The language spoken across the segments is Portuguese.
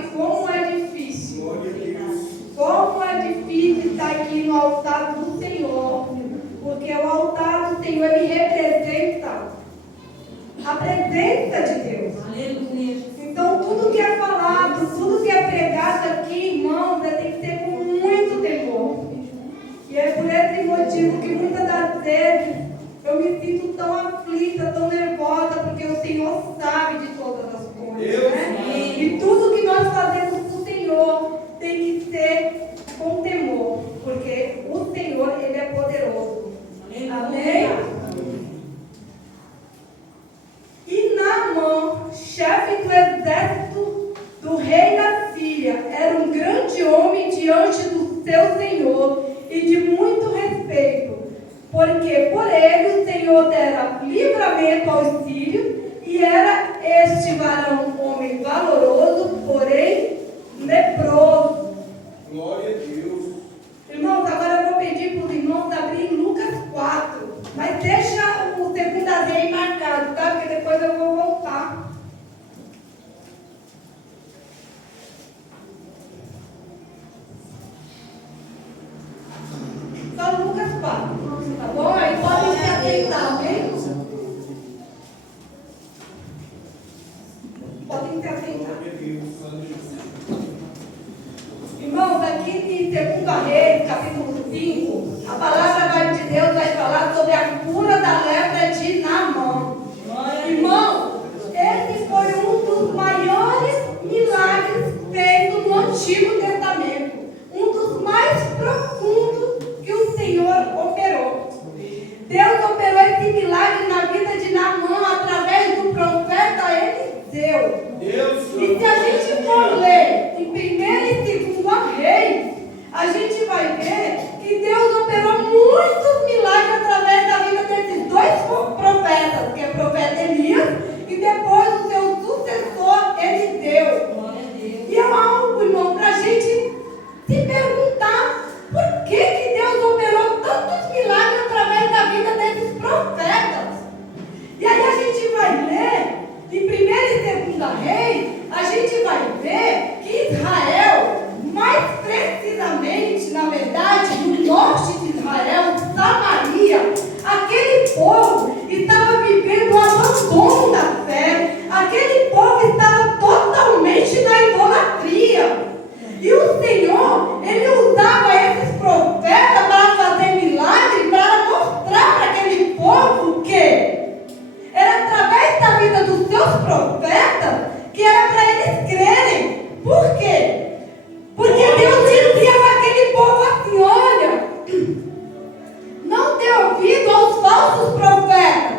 sabe como é difícil. Glória a Deus. Como é difícil estar aqui no altar do Senhor. Porque o altar do Senhor, ele representa a presença de Deus. Aleluia. Então, tudo que é falado, tudo que é pregado aqui, irmãos, tem que ser com muito temor. E é por esse motivo que muitas das vezes eu me sinto tão aflita, tão nervosa, porque o Senhor sabe de todas as coisas, né? E tudo que nós fazemos para o Senhor tem que ser com temor, porque o Senhor, ele é poderoso. Amém? E Naamã, chefe do exército do rei da Síria, era um grande homem diante do seu senhor e de muito respeito, porque por ele o Senhor dera livramento aos sírios, e era este varão um homem valoroso, porém leproso. Glória a Deus. Irmãos, agora eu vou pedir para os irmãos abrirem Lucas 4, mas deixa o segunda vez marcado, tá? Porque depois eu vou voltar. Só Lucas 4, tá bom? Aí podem se atentar, ok? Podem se atentar. Glória a Deus. Irmãos, aqui em 2 Reis, capítulo 5, a palavra de Deus vai falar sobre a cura da lepra de Naamã. Irmão, esse foi um dos maiores milagres feitos no Antigo Testamento. Um dos mais profundos que o Senhor operou. Deus operou esse milagre na vida de Naamã através do profeta Eliseu. E se a gente for ler em 1 e 2 Reis, a gente vai ver que Deus operou muitos milagres através da vida desses dois profetas, que é o profeta Elias e depois o seu sucessor Eliseu. E é algo, irmão, para a gente se perguntar por que Deus operou tantos milagres através da vida desses profetas. E aí a gente vai ler em 1 e 2 Reis, a gente vai ver que Israel, mais precisamente, na verdade, no norte de Israel, Samaria, aquele povo estava vivendo o abandono da fé, aquele povo estava totalmente na idolatria. E o Senhor, ele usava esses profetas para fazer milagres, para mostrar para aquele povo que era através da vida dos seus profetas que era para eles crerem. Por quê? Porque Deus dizia para aquele povo assim: olha, não dê ouvido aos falsos profetas.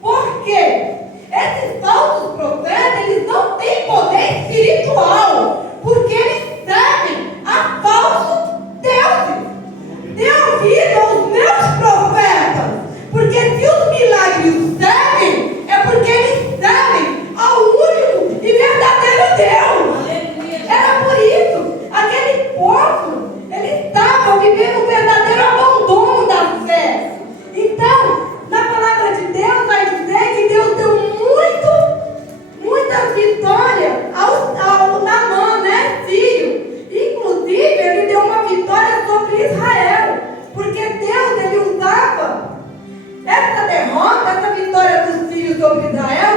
Por quê? Esses falsos profetas, eles não têm poder espiritual, porque eles servem a falsos deuses. Dê ouvido aos meus profetas, porque se os milagres os servem, é porque eles servem ao único e verdadeiro Deus. Era por isso, aquele povo, ele estava vivendo um verdadeiro abandono da fé. Então, na palavra de Deus vai dizer que Deus deu muita vitória ao Naamã, né, filho? Inclusive, ele deu uma vitória sobre Israel, porque Deus, ele usava essa derrota, essa vitória dos filhos sobre Israel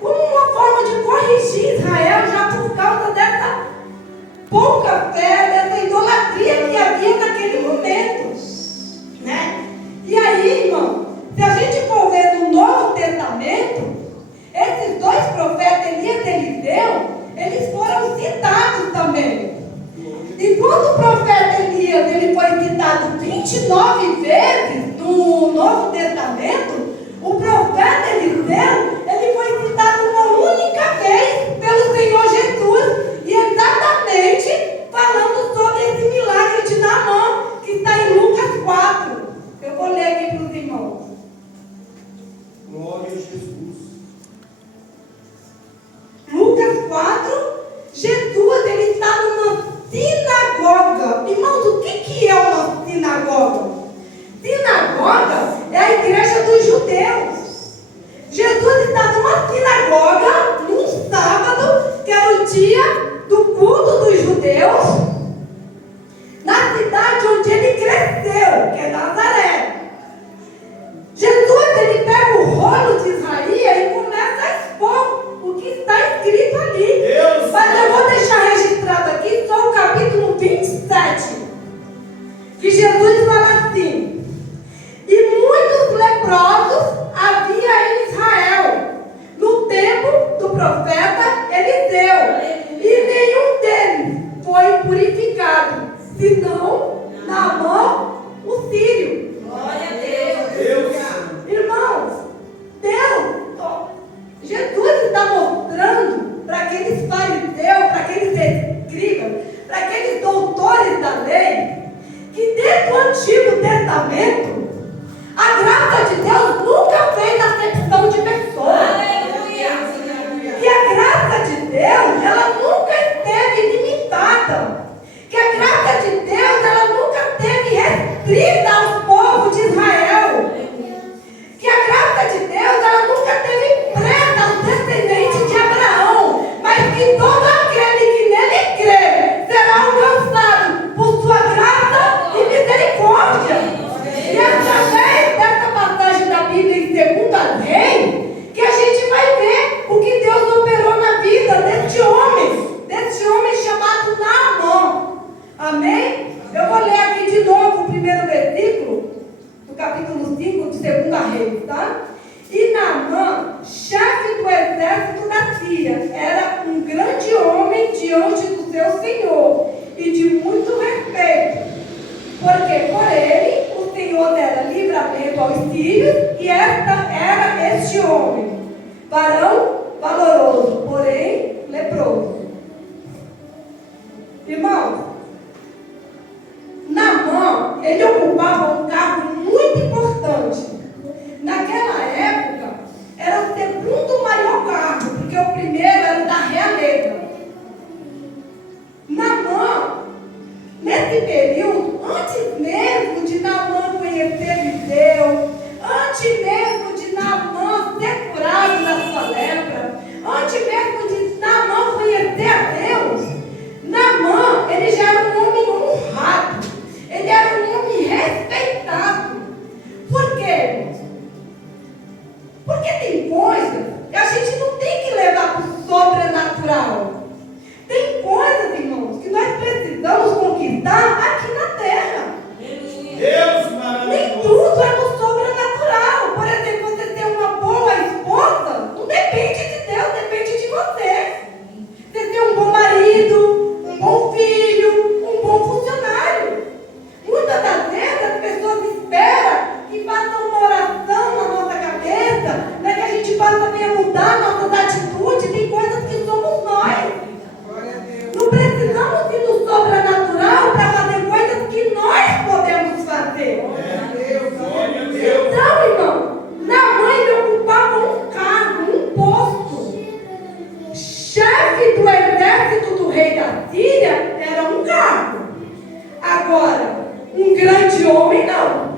como uma forma de corrigir Israel, já por causa dessa pouca fé, dessa idolatria que havia naquele momento, né? E aí, irmão, se a gente for ver no Novo Testamento, esses dois profetas, Elias e Eliseu, eles foram citados também. E quando o profeta Elias, ele foi citado 29 vezes no Novo Testamento, o profeta Eliseu, ele foi citado uma única vez pelo Senhor Jesus, e exatamente falando sobre esse milagre de Naamã, que está em Lucas 4. Eu vou ler aqui para os irmãos. Glória a Jesus. Lucas 4, Jesus, ele está numa sinagoga. Irmãos, o que é uma sinagoga? Sinagoga é a igreja dos judeus. Jesus está numa sinagoga, num sábado, que era o dia escrito ali. Deus. Mas eu vou deixar registrado aqui só o capítulo 27. Que Jesus fala assim: e muitos leprosos havia em Israel, no tempo do profeta Eliseu, e nenhum deles foi purificado, senão Naamã, o sírio. Glória a Deus. Irmãos, Jesus está mostrando para aqueles fariseus, para aqueles escribas, para aqueles doutores da lei, que desde o Antigo Testamento, a graça de Deus nunca fez acepção de pessoas. Que a graça de Deus, ela nunca esteve limitada. Que a graça de Deus, ela nunca esteve restrita aos povos de Israel. Que a graça de Deus, ela nunca esteve presa aos descendentes de Abraão. Mas que todo aquele que nele crê será alcançado por sua graça e misericórdia. E é através dessa passagem da Bíblia em 2 Reis que a gente vai ver o que Deus operou na vida deste homem chamado Naamã. Amém? Eu vou ler aqui de novo o primeiro versículo do capítulo 5 de 2 Reis, tá? E Naamã, chefe do exército da Síria, era um grande homem diante do seu senhor e de muito respeito, porque por ele o Senhor dera livramento aos sírios, e esta era este homem, varão valoroso, porém leproso. Irmãos, Naamã, ele ocupava um cargo muito importante. Naquela época, era o segundo maior cargo, porque o primeiro era o da realeza. Naamã, nesse período, antes mesmo de Naamã conhecer Eliseu, antes mesmo de Naamã ser curado da sua lepra, antes mesmo de Naamã conhecer a Deus, Naamã, ele já era um homem honrado, ele era um homem respeitado. Por quê? Porque tem coisas que a gente não tem que levar para o sobrenatural. Tem coisas, irmãos, que nós precisamos conquistar aqui na terra. Deus maravilhoso. Nem tudo é no sobrenatural. Por exemplo, você ter uma boa esposa, não depende de Deus, depende de você. Você ter um bom marido, um bom filho, um bom funcionário. Muitas das vezes as pessoas esperam que façam uma oração na nossa cabeça, para que a gente possa vir a mudar nossas atitudes. Tem coisas que somos nós. Não precisamos ir no sobrenatural para fazer coisas que nós podemos fazer. Glória a Deus. Então, irmão, Naamã, ele ocupava um cargo, um posto. Chefe do exército do rei da Síria era um cargo. Agora, um grande homem não.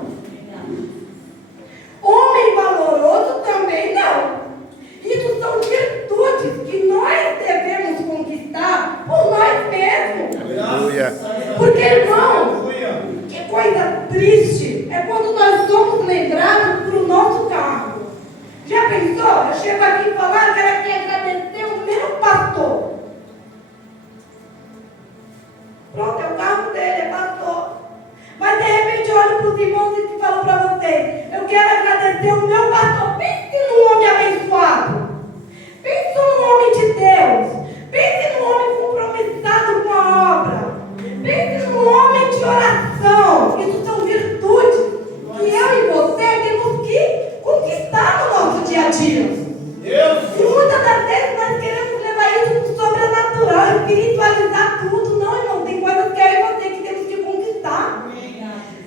Homem valoroso também não. Isso são virtudes que nós devemos conquistar por nós mesmos. Aleluia. Porque, irmão, Aleluia. que coisa triste é quando nós somos lembrados por o nosso cargo. Já pensou? Eu chego aqui e falar que era que agradecer o meu pastor. Pronto, é o cargo dele, é pastor. Mas de repente eu olho para os irmãos e falo para vocês: eu quero agradecer o meu pastor. Pense num homem abençoado. Pense num homem de Deus. Pense num homem compromissado com a obra. Pense num homem de oração. Isso são virtudes que eu e você temos que conquistar no nosso dia a dia. Deus. E muitas das vezes nós queremos levar isso para o sobrenatural, espiritualizar tudo. Não, irmão, tem coisas que eu e você que temos que conquistar.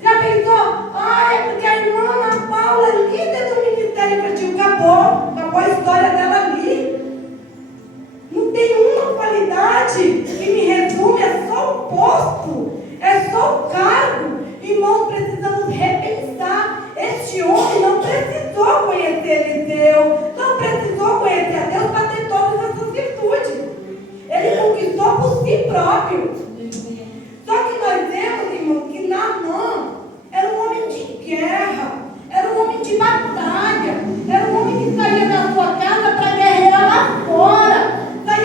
Já pensou? Ah, é porque a irmã Ana Paula é líder do ministério infantil. Acabou a história dela ali. Não tem uma qualidade que me resume, é só o posto, é só o cargo. Irmãos, precisamos repensar. Este homem não precisou conhecer Eliseu, não precisou conhecer a Deus para ter todas essas virtudes. Ele conquistou por si próprio. Só que nós vemos, irmãos, que Naamã era um homem de guerra, era um homem de batalha, era um homem que saía da sua casa para guerrear lá fora, saía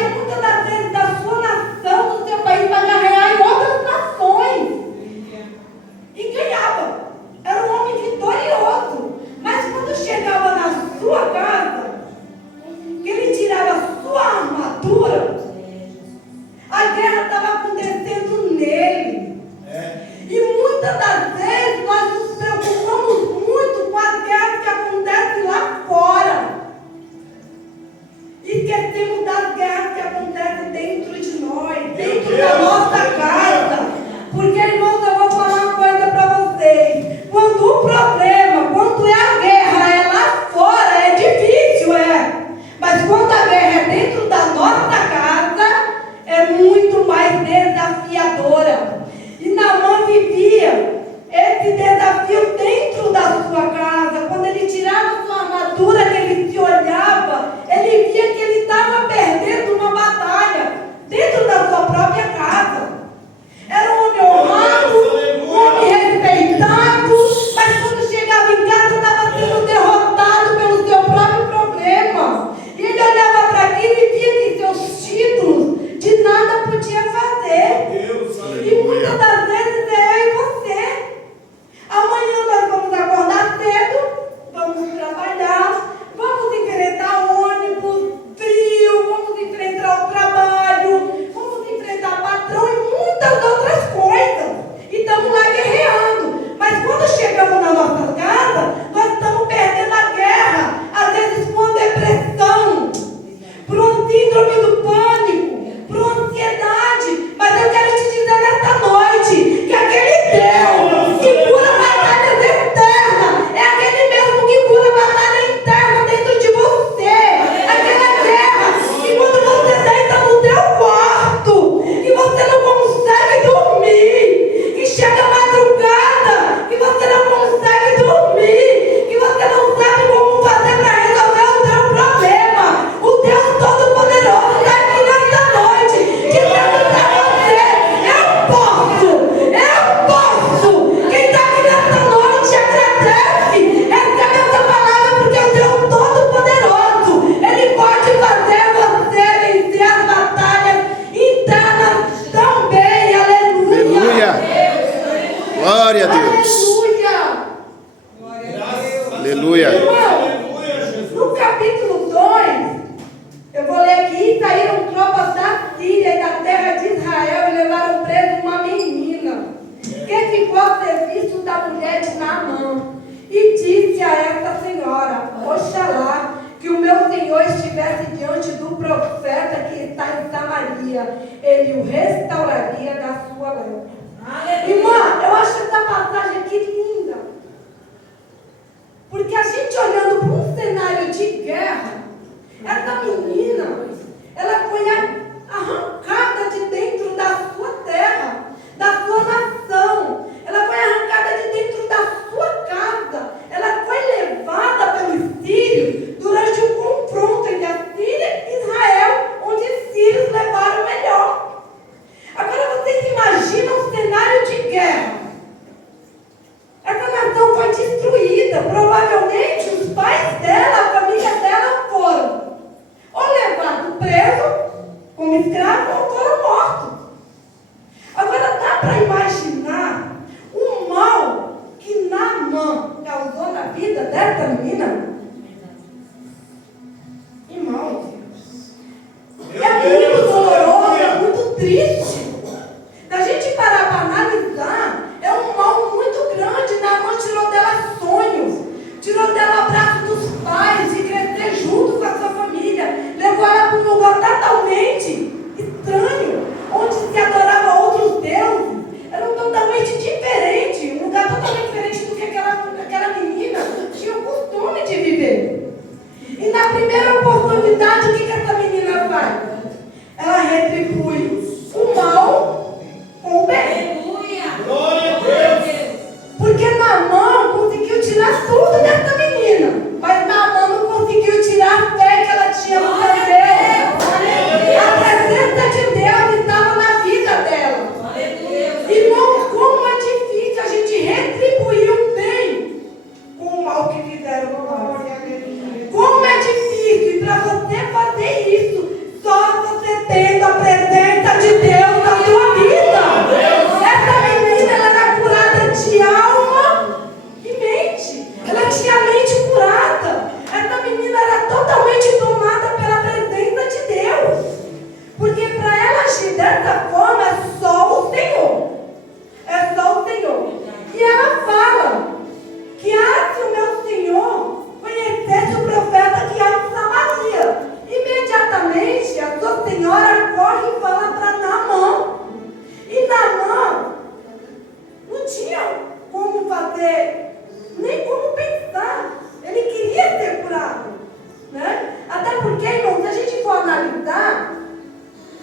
Glória a Deus. Aleluia. Aleluia. Aleluia, Jesus. No capítulo 2, eu vou ler aqui, saíram tropas da Síria e da terra de Israel e levaram preso uma menina, que ficou a serviço da mulher de Naamã. E disse a essa senhora: oxalá que o meu senhor estivesse diante do profeta que está em Samaria, ele o restauraria da sua lepra. Irmã, eu acho essa passagem aqui linda. Porque a gente olhando para um cenário de guerra, essa menina, ela foi arrancada de dentro da sua terra, da sua nação. Ela foi arrancada de dentro da sua casa. Ela foi levada pelos sírios durante um confronto entre a Síria e Israel, onde os sírios levaram o melhor. Agora vocês imaginam um cenário de guerra. Essa nação foi destruída. Provavelmente os pais dela, a família dela foram ou levados presos como escravos ou foram mortos. Agora dá para imaginar o mal que Naamã causou na vida dessa menina? Irmãos, é muito doloroso, é muito triste. Da gente parar para analisar, é um mal muito grande. Naamã tirou dela sonhos, tirou dela abraço dos pais, de crescer junto com a sua família, levou ela para um lugar totalmente estranho, onde se adorava outros deuses. Era um totalmente diferente, um lugar totalmente diferente do que aquela menina tinha o costume de viver. E na primeira oportunidade, o que essa menina faz? Ela retribui o mal com o bem. Glória a Deus. Porque Naamã conseguiu tirar tudo dessa menina, mas Naamã não conseguiu tirar a fé que ela tinha no seu Deus. A presença de Deus estava na vida dela. Irmão, como é difícil a gente retribuir o bem com o mal que fizeram com nós. Como é difícil, e para você fazer isso, só você tendo a presença de Deus na sua vida. Essa menina, ela era curada de alma e mente. Ela tinha a mente curada. Essa menina era totalmente tomada pela presença de Deus. Porque para ela agir dessa forma é só o Senhor. É só o Senhor. E ela fala que se o meu Senhor conhecesse o profeta que há em Samaria, imediatamente a sua senhora corre e fala para Naamã. E Naamã não tinha como fazer, nem como pensar. Ele queria ser curado, né? Até porque, irmão, se a gente for analisar,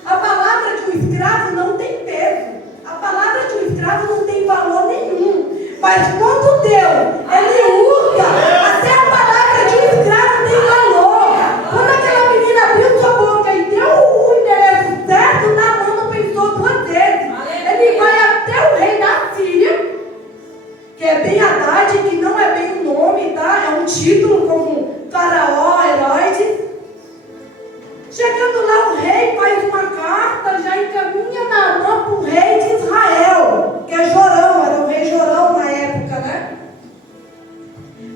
a palavra de um escravo não tem peso. A palavra de um escravo não tem valor nenhum. Mas quando Deus, Ele usa, até a palavra de um escravo tem valor. Quando aquela menina abriu sua boca e deu o endereço certo, Naamã não pensou duas vezes. Ele vai até o rei da Síria, que é Ben Hadad, que não é bem o nome, tá? É um título como Faraó, Herodes. Chegando lá, o rei faz uma carta, já encaminha Naamã para o rei de Israel, que é Jorão, era o rei Jorão na época, né?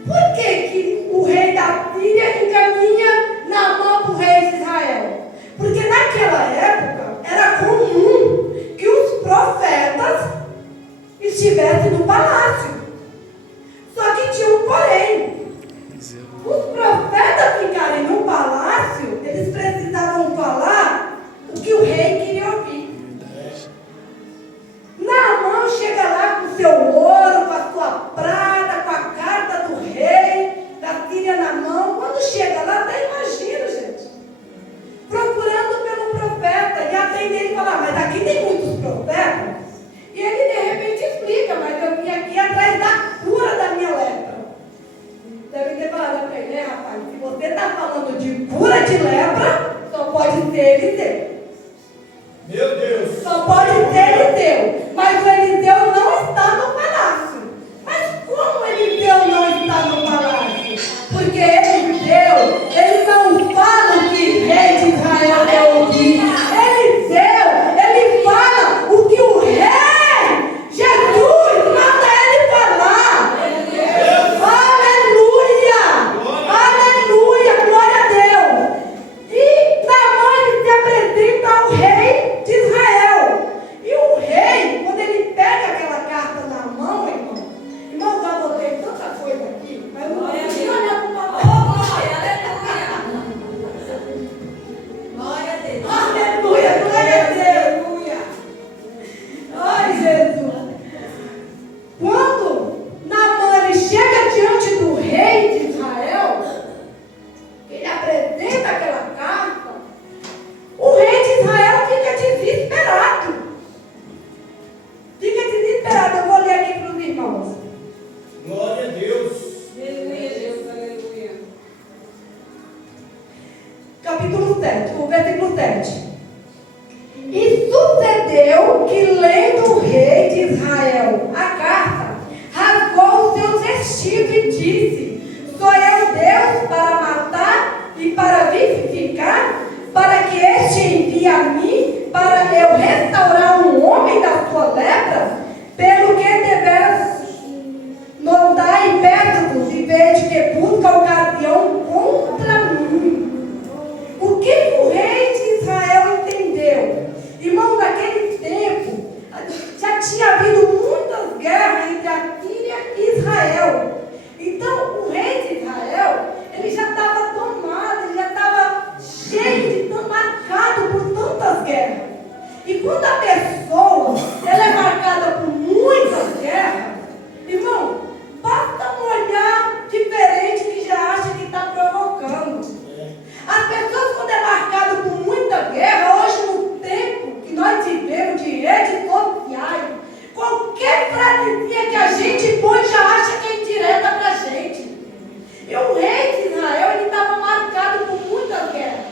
Por que o rei da Síria encaminha Naamã para o rei de Israel? Porque naquela época era comum que os profetas estivessem no palácio. Só que tinha um porém. Os profetas ficarem no palácio, eles precisavam falar o que o rei queria ouvir. Naamã chega lá com seu ouro, com a sua prata, com a carta do rei da Síria na mão. Quando chega lá, até imagino, gente, procurando pelo profeta. E atende ele e fala: mas aqui tem muitos profetas. E ele de repente explica: mas eu vim aqui atrás da cura da minha lepra. Deve ter falado para ele, né, rapaz? Se você está falando de cura de lepra, só pode ser Eliseu. Meu Deus. Só pode ser Eliseu. Mas o Eliseu não está no palácio. Mas como Eliseu não está no palácio? Porque Eliseu, ele não fala o que o rei de Israel quer ouvir. Eliseu, ele fala o que o rei Jesus manda ele para eu restaurar um homem da sua lepra, pelo que deveras notai perto e vede que busca ocasião contra mim. O que o rei de Israel entendeu? Irmão, naquele tempo, já tinha havido muitas guerras entre a Síria e Israel. Então, o rei de Israel, ele já estava tomado, ele já estava cheio de marcado por tantas guerras. E quando a pessoa ela é marcada por muitas guerras, irmão, basta um olhar diferente que já acha que está provocando. As pessoas, quando é marcado por muita guerra, hoje no tempo que nós vivemos de redes sociais, qualquer frasezinha que a gente põe já acha que é indireta para a gente. E o rei de Israel, ele estava marcado por muitas guerras.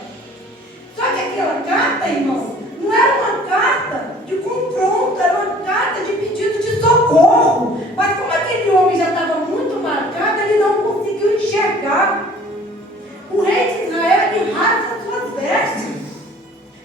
Só que aquela carta, irmão, não era uma carta de confronto, era uma carta de pedido de socorro. Mas como aquele homem já estava muito marcado, ele não conseguiu enxergar. O rei de Israel, ele rasga as suas vestes,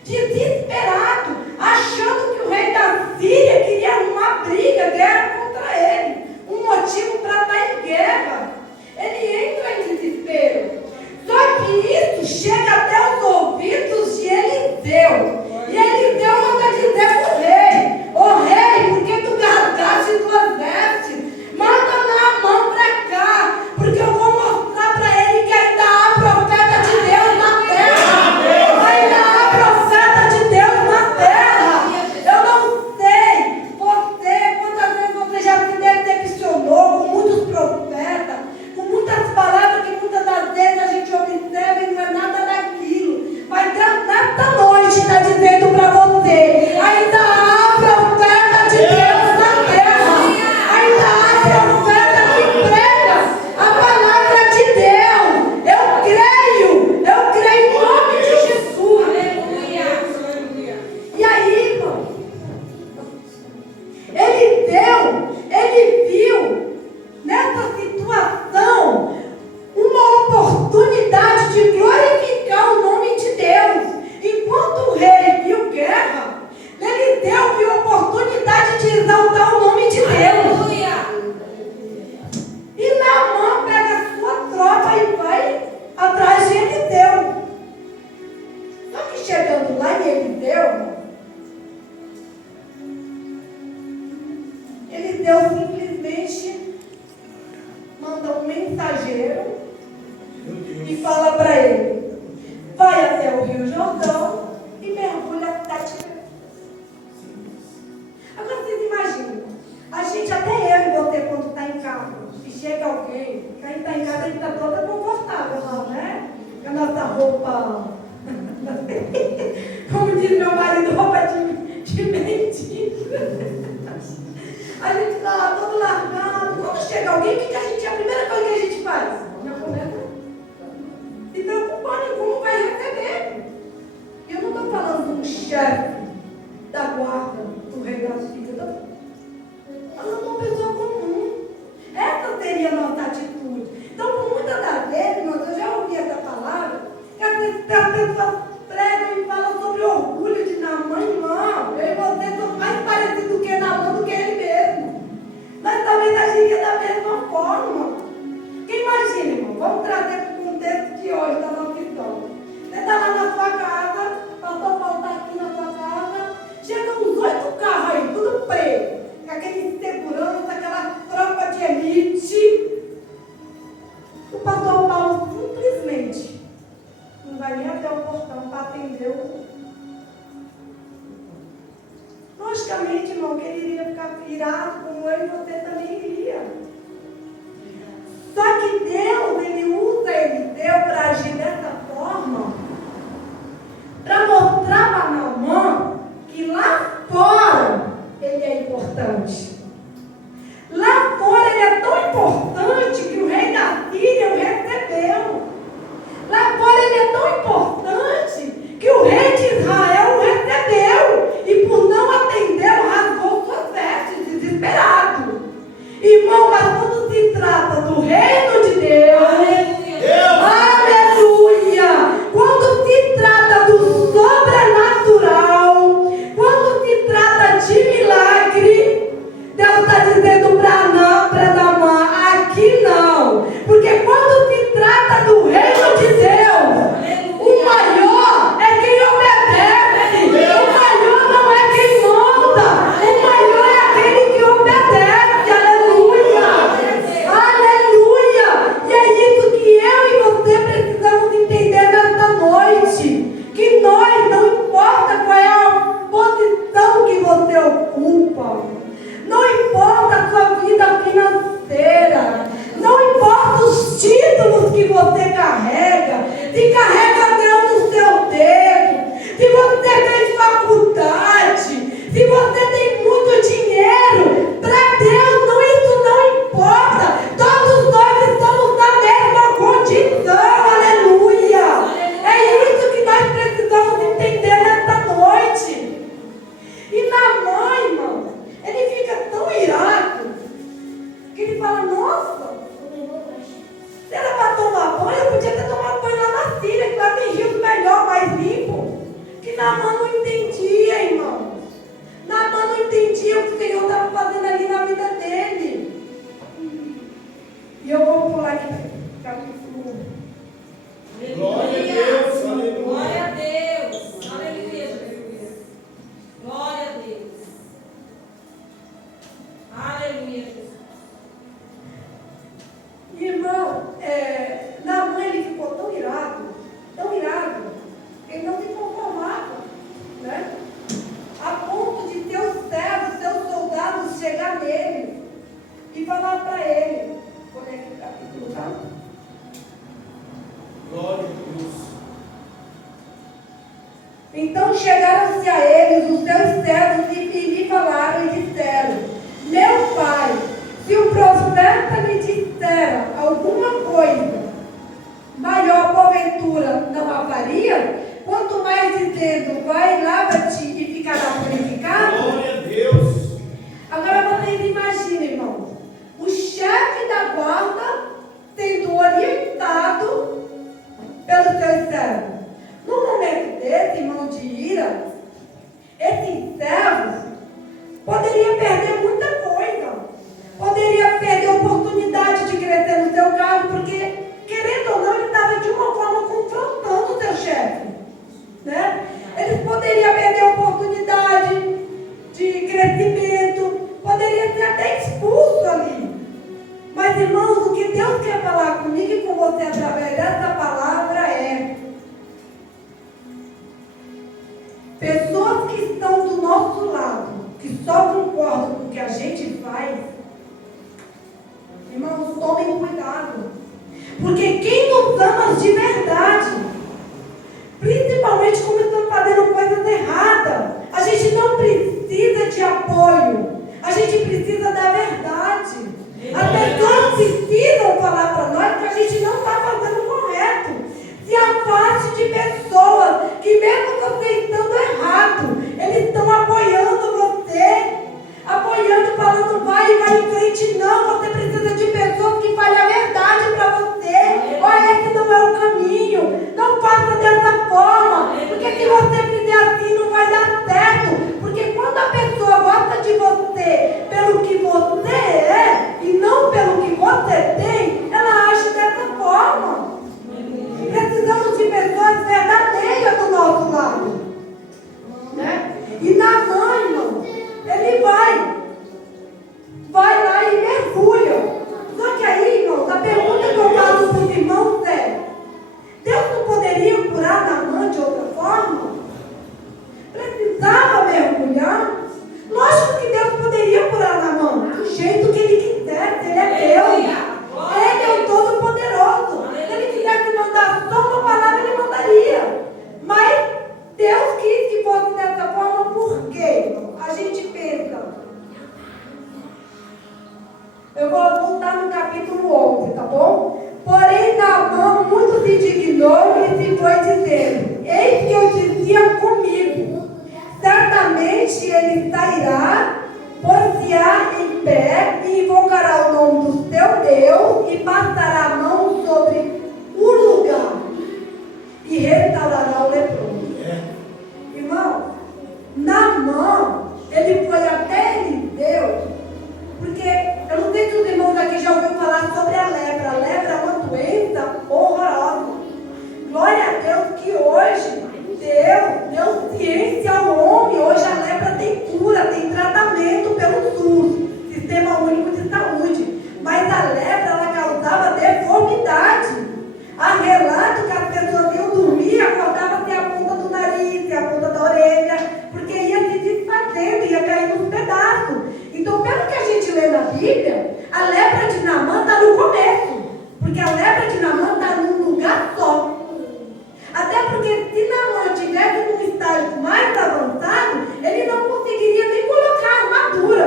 desesperado, achando que o rei da Síria queria arrumar briga, guerra contra ele, um motivo para estar em guerra. Ele entra em desespero. Só que isso chega até os ouvidos de Eliseu. E Eliseu manda dizer para o rei: ô rei, por que tu rasgaste tuas vestes? Manda Naamã para cá, porque eu vou mostrar para ele que ainda há profeta de Deus na terra. Ainda há profeta de Deus na terra. Eu não sei quantas vezes você já se decepcionou com muitos profetas, com muitas palavras que muitas das vezes a gente observa e não é nada daquilo. Mas Deus nesta noite está dizendo para você: ainda há profeta de Deus na terra. Ainda há profeta que prega a palavra de Deus. Eu creio em nome de Jesus. E aí, irmão, ele viu nessa situação uma oportunidade de glorificar o nome de Deus. Enquanto o rei viu guerra, Eliseu viu a oportunidade de exaltar o nome de Deus. E Naamã pega a sua tropa e vai atrás de Eliseu. Só que chegando lá em Eliseu simplesmente manda um mensageiro e fala para ele: vai até o Rio Jordão e mergulha 7 vezes. Agora vocês imaginam, a gente, até eu e você, quando está em casa, e chega alguém, que a gente está em casa, a gente está toda confortável lá, né? Com a nossa roupa, como diz meu marido, roupa de mendigo. A gente está lá todo largado. Quando chega alguém, a primeira coisa que a gente faz? Já começa se preocupando em como vai receber. E eu não estou falando de um chefe da guarda do rei da Síria. Estou falando de uma pessoa comum. Essa seria a nossa atitude. Então, por muitas das vezes, eu já ouvi essa palavra, que às vezes as pessoas pregam e falam sobre o orgulho de Naamã. Irmão, eu e você somos mais parecidos que Naamã do que ele mesmo. Mas talvez a gente é da mesma forma. Porque imagina, irmão, vamos trazer para o contexto de hoje da nossa história. Você está lá na sua casa, pastor Paulo está aqui na sua casa, chegam uns 8 carros aí, tudo preto, com aquele segurança, aquela tropa de elite. O pastor Paulo simplesmente não vai nem até o portão para atender o. Logicamente, irmão, que ele iria ficar irado, como eu e você também iria. Só que Deus, ele usa Eliseu para agir dessa forma, para mostrar para Naamã que lá fora ele é importante. Lá fora ele é tão importante que o rei da Síria o recebeu. Lá fora ele é tão importante que o rei de Israel o recebeu. E por não atendê-lo, rasgou suas vestes, desesperado. Irmão, mas quando se trata do reino de Deus, aleluia! eu vou pular aqui para capítulo. Glória a Deus, aleluia. Glória a Deus. Aleluia, Jesus. Glória a Deus. Aleluia, Jesus. Irmão, Naamã ele ficou tão irado, ele não se conformava, né? A ponto de seus servos, seus soldados chegar nele e falar para ele. Vou ler aqui o capítulo, tá? Glória a Deus. Então chegaram-se a eles os seus servos e lhe falaram e disseram: meu pai, se o profeta lhe disser alguma coisa maior, porventura não a faria? Quanto mais dizendo, vai, lava-te e ficará purificado? Glória a Deus. Agora vocês imaginem, irmão, o chefe da guarda sendo orientado pelos seus servos. No momento desse, irmão, de ira, esses servos poderiam perder muita coisa. Poderia perder a oportunidade de crescer no seu cargo, porque, querendo ou não, ele estava de uma forma confrontando o seu chefe, né? Eles poderiam perder a oportunidade de crescimento, poderia ser até expulso ali. Mas, irmãos, o que Deus quer falar comigo e com você através dessa palavra é: pessoas que estão do nosso lado, que só concordam com o que a gente faz, irmãos, tomem cuidado. Porque quem nos ama de verdade, principalmente quando estamos fazendo coisas erradas, a gente não precisa de apoio, a gente precisa da verdade. As pessoas precisam falar para nós que a gente não está fazendo correto. Se afaste de pessoas que, mesmo você estando errado, eles estão apoiando você, apoiando, falando vai em frente. Não, você precisa de pessoas que falem a verdade para você. Olha, esse não é o caminho, não faça dessa forma, porque se você fizer assim não vai dar certo. Porque quando a pessoa gosta de você pelo que você é e não pelo que você tem, ela age dessa forma. Precisamos de pessoas verdadeiras do nosso lado, né? E Naamã, irmão, ele vai lá e mergulha. Só que aí, irmão, a pergunta que eu faço para os irmãos é: Deus não poderia curar Naamã de outra forma? Precisava mergulhar? Lógico que Deus poderia curar Naamã do jeito que Ele quisesse. Ele é Deus. Ele é o Todo-Poderoso. Se Ele quisesse mandar só uma palavra, Ele mandaria. Mas Deus quis que fosse dessa forma. Por quê? A gente pensa. Eu vou voltar no capítulo 11, tá bom? Porém, Naamã muito se indignou e se foi dizendo: eis que eu dizia comigo, certamente ele sairá, pôr-se-á em pé e invocará o nome do seu Deus e passará a mão sobre o lugar e restaurará o leproso. Irmão, Naamã, ele foi até Eliseu, porque eu não sei se os irmãos aqui já ouviram falar sobre a lepra. A lepra é uma doença horrorosa. Glória a Deus que hoje Deus deu ciência ao homem. Hoje a lepra tem cura, tem tratamento pelo SUS, Sistema Único de Saúde. Mas a lepra, ela causava deformidade. Há relato que as pessoas iam dormir e acordavam sem a ponta do nariz, sem a ponta da orelha, porque ia se desfazendo, ia cair nos pedaços. Então, pelo que a gente lê na Bíblia, a lepra de Naamã está no começo, porque a lepra de Naamã está num lugar só. Até porque se Naamã tivesse num estágio mais avançado, ele não conseguiria nem colocar armadura.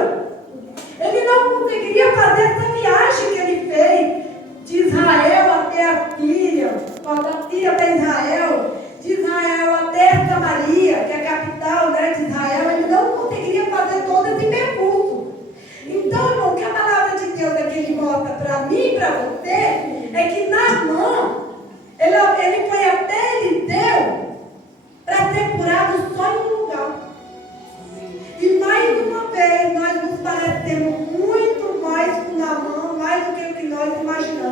Ele não conseguiria fazer essa viagem que ele fez de Israel até a Síria, da Síria até Israel, de Israel até Samaria, que é a capital, né, de Israel. Ele não conseguiria fazer todo esse percurso. Então, irmão, o que a palavra de Deus aqui ele mostra para mim e para você é que Naamã, ele foi até Eliseu para ser curado só em um lugar. E mais uma vez, nós nos parecemos muito mais com Naamã, mais do que o que nós imaginamos.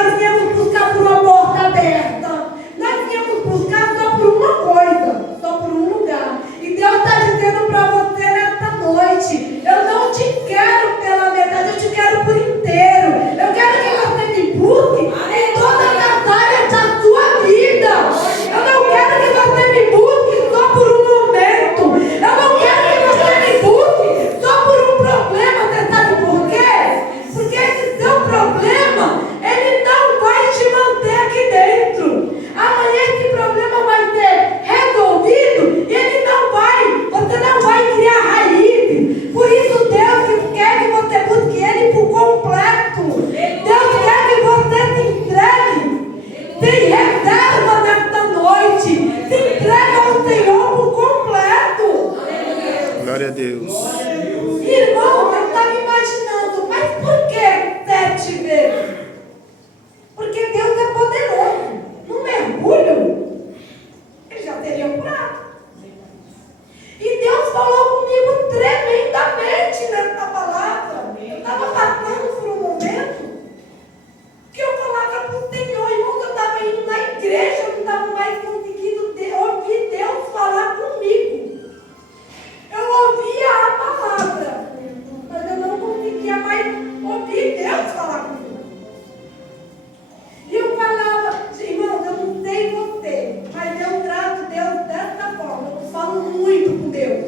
nós viemos buscar por uma porta aberta. Nós viemos buscar só por uma coisa, só por um lugar. E Deus está dizendo para você nesta noite: eu não te quero pela metade, eu te quero por inteiro. Eu quero que você me busque em todas as áreas da sua vida. Eu não quero que você me busque só por um momento. Eu não quero que você me busque só por um problema. Você sabe por quê? Porque esse seu problema, ele não vai te manter aqui dentro. Amanhã esse problema vai ser resolvido e ele não vai, você não vai criar raízes. Por isso Deus quer que você busque ele por completo. Deus quer que você se entregue. Tem reserva nesta noite. Se entrega ao Senhor por completo. Glória a Deus. Irmão, eu estava imaginando, mas por que 7 vezes? Porque Deus é poderoso. No mergulho, ele já teria curado. E Deus falou comigo tremendamente nessa palavra. Eu estava passando por um momento que eu falava para o Senhor, irmão, eu estava indo na igreja, eu não estava mais conseguindo ouvir Deus falar comigo. Eu ouvia a palavra, mas eu não conseguia mais ouvir Deus falar comigo. E eu falava, irmãos, eu não sei você, mas eu trato Deus dessa forma. Eu falo muito com Deus.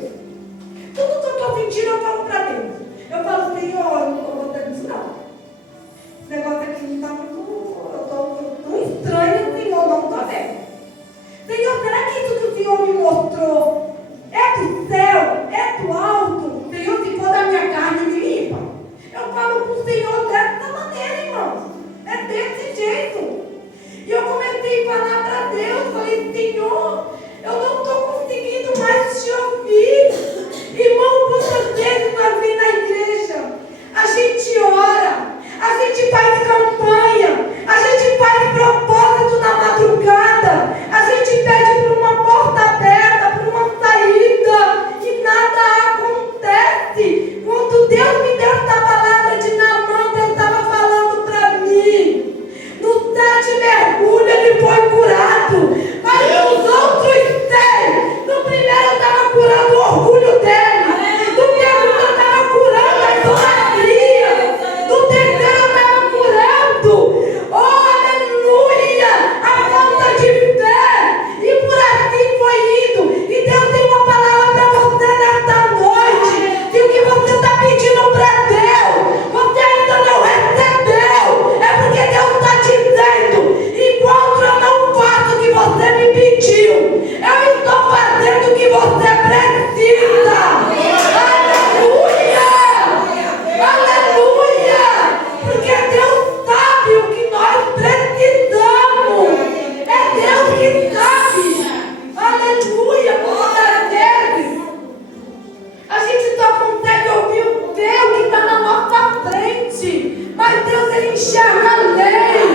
Tudo que eu estou sentindo, eu falo para Deus. Eu falo, Senhor, eu não estou gostando disso, não. Esse negócio aqui não está muito. Eu estou tão estranho, Senhor, não estou vendo. Senhor, será que isso que o Senhor me mostrou é do céu? É do alto? Senhor, se for da minha carne, me limpa. Eu falo com o Senhor dessa maneira, irmãos. É desse jeito. E eu comecei a falar para Deus, falei, Senhor, eu não estou conseguindo mais te ouvir. Irmão, quantas vezes nós vem na igreja, a gente ora, a gente faz campanha, a gente faz propósito na madrugada, a gente pede por uma porta aberta, por uma saída, e nada acontece. Quando Deus me deu essa palavra de Naamã, Deus estava falando para mim. No 7 mergulho ele foi curado, mas nos outros 6, no primeiro eu estava curando o orgulho dele, no segundo eu estava curando a idolatria, no terceiro eu estava curando, oh aleluia, a falta de fé, e por assim foi indo. E Deus tem uma palavra para você nesta noite. Se o que você está pedindo para Deus, você ainda não recebeu, é porque Deus está dizendo, enquanto eu não faço o que você me pediu, eu estou fazendo o que você precisa. Aleluia! Aleluia! Porque Deus sabe o que nós precisamos. É Deus que sabe. Aleluia! Muitas vezes a gente só consegue ouvir o que está na nossa frente, mas Deus, ele enxerga além.